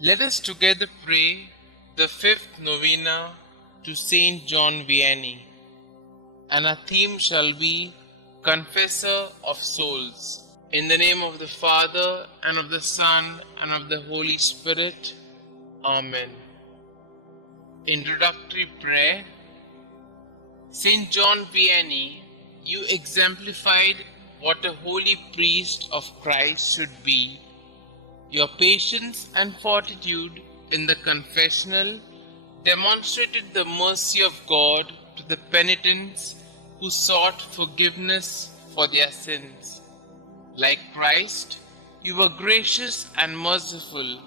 Let us together pray the fifth novena to St John Vianney, and our theme shall be Confessor of Souls. In the name of the Father, and of the Son, and of the Holy Spirit. Amen. Introductory Prayer. St John Vianney, you exemplified what a holy priest of Christ should be. Your patience and fortitude in the confessional demonstrated the mercy of God to the penitents who sought forgiveness for their sins. Like Christ, you were gracious and merciful,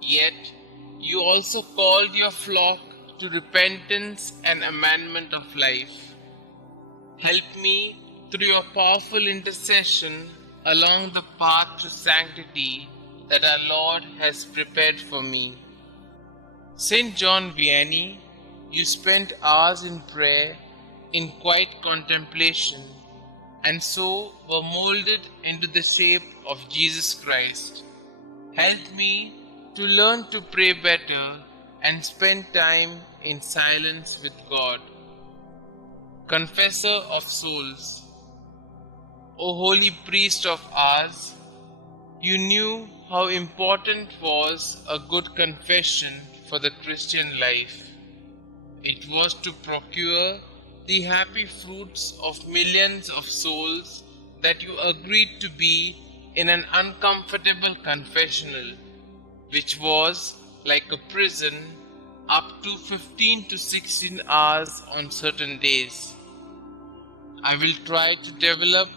yet you also called your flock to repentance and amendment of life. Help me, through your powerful intercession, along the path to sanctity that our Lord has prepared for me. St. John Vianney, you spent hours in prayer, in quiet contemplation, and so were molded into the shape of Jesus Christ. Help me to learn to pray better and spend time in silence with God. Confessor of Souls, O holy priest of ours, you knew how important was a good confession for the Christian life. It was to procure the happy fruits of millions of souls that you agreed to be in an uncomfortable confessional, which was like a prison up to 15 to 16 hours on certain days. I will try to develop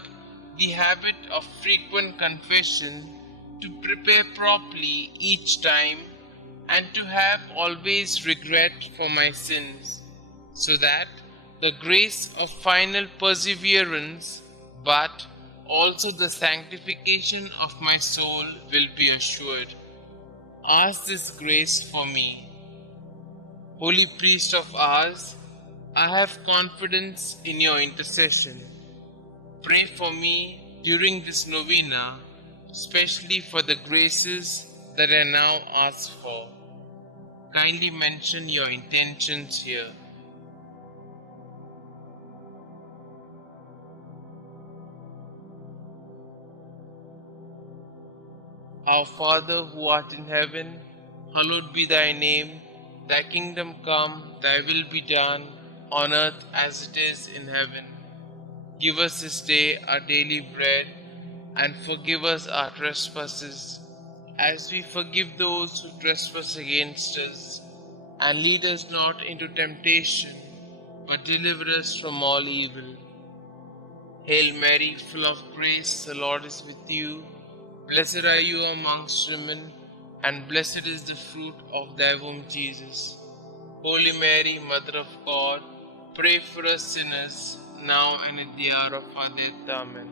the habit of frequent confession, to prepare properly each time, and to have always regret for my sins, so that the grace of final perseverance, but also the sanctification of my soul will be assured. Ask this grace for me. Holy priest of ours, I have confidence in your intercession. Pray for me during this novena, especially for the graces that I now ask for. Kindly mention your intentions here. Our Father who art in heaven, hallowed be thy name. Thy kingdom come, thy will be done, on earth as it is in heaven. Give us this day our daily bread, and forgive us our trespasses, as we forgive those who trespass against us. And lead us not into temptation, but deliver us from all evil. Hail Mary, full of grace, the Lord is with you. Blessed are you amongst women, and blessed is the fruit of thy womb, Jesus. Holy Mary, Mother of God, pray for us sinners, now and at the hour of our death. Amen.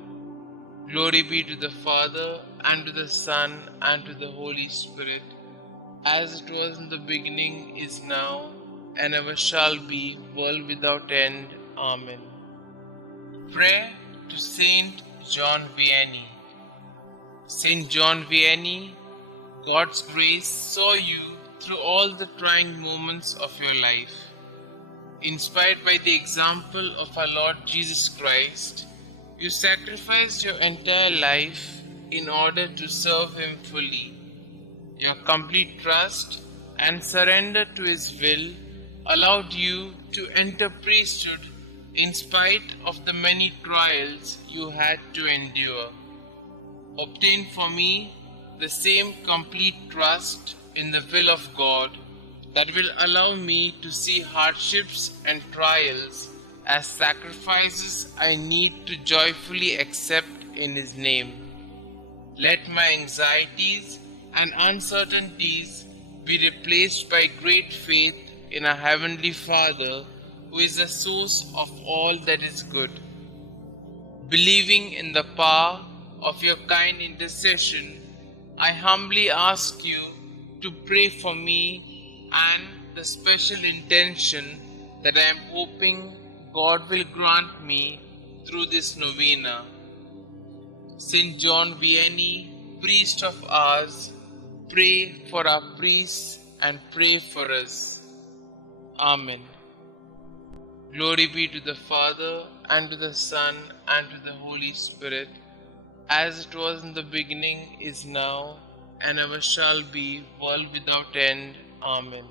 Glory be to the Father, and to the Son, and to the Holy Spirit, as it was in the beginning, is now, and ever shall be, world without end. Amen. Prayer to St. John Vianney. St. John Vianney, God's grace saw you through all the trying moments of your life. Inspired by the example of our Lord Jesus Christ, you sacrificed your entire life in order to serve Him fully. Your complete trust and surrender to His will allowed you to enter priesthood in spite of the many trials you had to endure. Obtain for me the same complete trust in the will of God that will allow me to see hardships and trials as sacrifices I need to joyfully accept in His name. Let my anxieties and uncertainties be replaced by great faith in our Heavenly Father, who is the source of all that is good. Believing in the power of your kind intercession, I humbly ask you to pray for me and the special intention that I am hoping God will grant me through this novena. St. John Vianney, priest of ours, Pray for our priests and pray for us. Amen. Glory be to the Father, and to the Son, and to the Holy Spirit, as it was in the beginning, is now, and ever shall be, world without end. Amen.